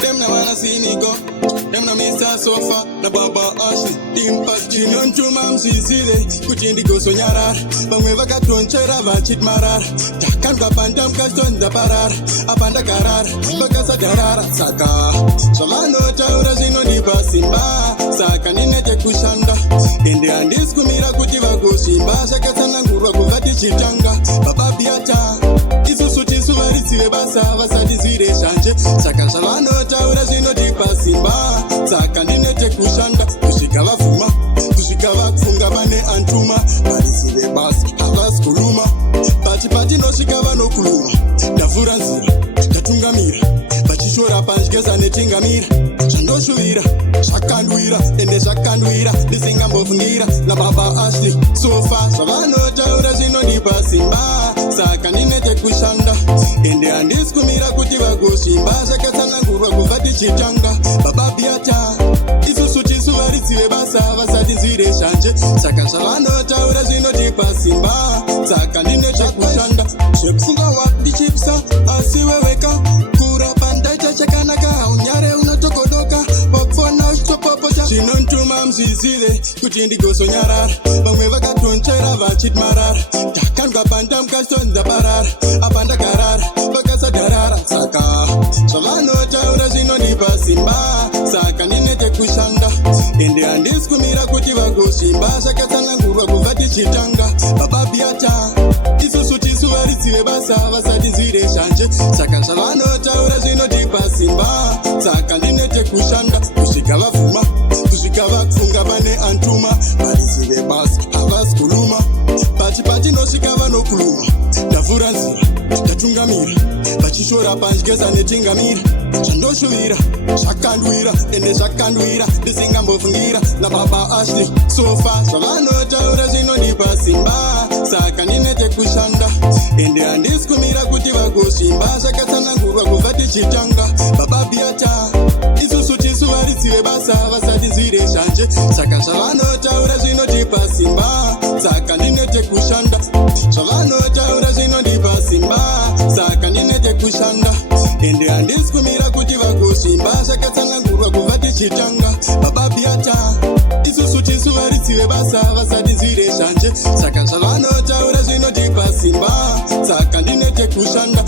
Them no wanna see me go. Them no Mr. Sofa, na Baba Ashley. Impact chinon chumam sisile. Kuchindi go sonyarar. Bangwe vakatonchera vachit marar. Takan kapandam kaston da parar. Apanda karar, bakasa darara. Saka, shamano chaura zino di basimba. Saka ninete kushanda. Ende andis kumira kutiva goshimba. Shakatana ngurwa kuvati chitanga. Baba biata. Isusu chisuvarisiwe basa vasati zire shanje. Saka shamano chaura zino di basimba. Saka ninete kushanda. Kushika vafuma, kushika vakufunga vane antuma. Varisiwe basi avaskuluma. Pati noshika vanokuluma. Ndavhura nzira, ndatungamira. Vachishora panjigeza netingamira. Zvandoshuvira, zvakandwira, ende zvakandwira. Ndisingambofungira naBaba Ashley Sofa. Zvavanotaura zvinondipa simba. Saka ndinete kushanda. Ende handisi kumira kuti vagoshimba. Zvakatsanangurwa kubva tichitanga. Baba Biata, isusu tisu varidzive basa vasati nzire shanje. Saka zvavanotaura zvinondipa simba. Saka ndinete kushanda. Zvekufunga wakudichipsa asi weweka. Kurapa ndaita chakanaka unyare unotokodoka. Wakufona uchitopopota zvinontuma muzvizire kuti ndigosonyarara. Vamwe vakatonchera vachiti marara. Takandwa panda mukastonza parara. Apa ndakarara vakasadarara. Saka zvavanotaura zvinondipa simba. Saka ndinete kushanda. Ende handisi kumira kuti vagoshimba. Zvakatsanangurwa kubva tichitanga. Baba Biata, isusu tisu varidzive basa vasati nzire shanje. Saka zvavanotaura zvinondipa simba. Saka ndinete kushanda. Kusvika vavhuma, kusvika vakufunga vane antuma. Varidzive basa avasikuluma. Pati nosvika vanokuluma. Ndavhura nzira, ndatungamira. Vachishora panjigeza netingamira. Zvandoshuvira, zvakandwira, ende zvakandwira. Ndisingambofungira naBaba Ashley Sofa. Zvavanotaura zvinondipa simba. Saka ndinete kushanda. Ende handisi kumira kuti vagoshimba. Zvakatsanangurwa kubva tichitanga. Baba Biata, isusu tisu varidzive basa vasati nzire shanje. Saka zvavanotaura zvinondipa simba. Saka ndinete kushanda. Zvavanotaura zvinondipa simba. Saka ndinete kushanda. Ende handisi kumira kuti vagoshimba. Zvakatsanangurwa kubva tichitanga. Baba Biata, isusu tisu varidzive basa vasati nzire shanje. Saka zvavanotaura zvinondipa simba. Saka ndinete kushanda.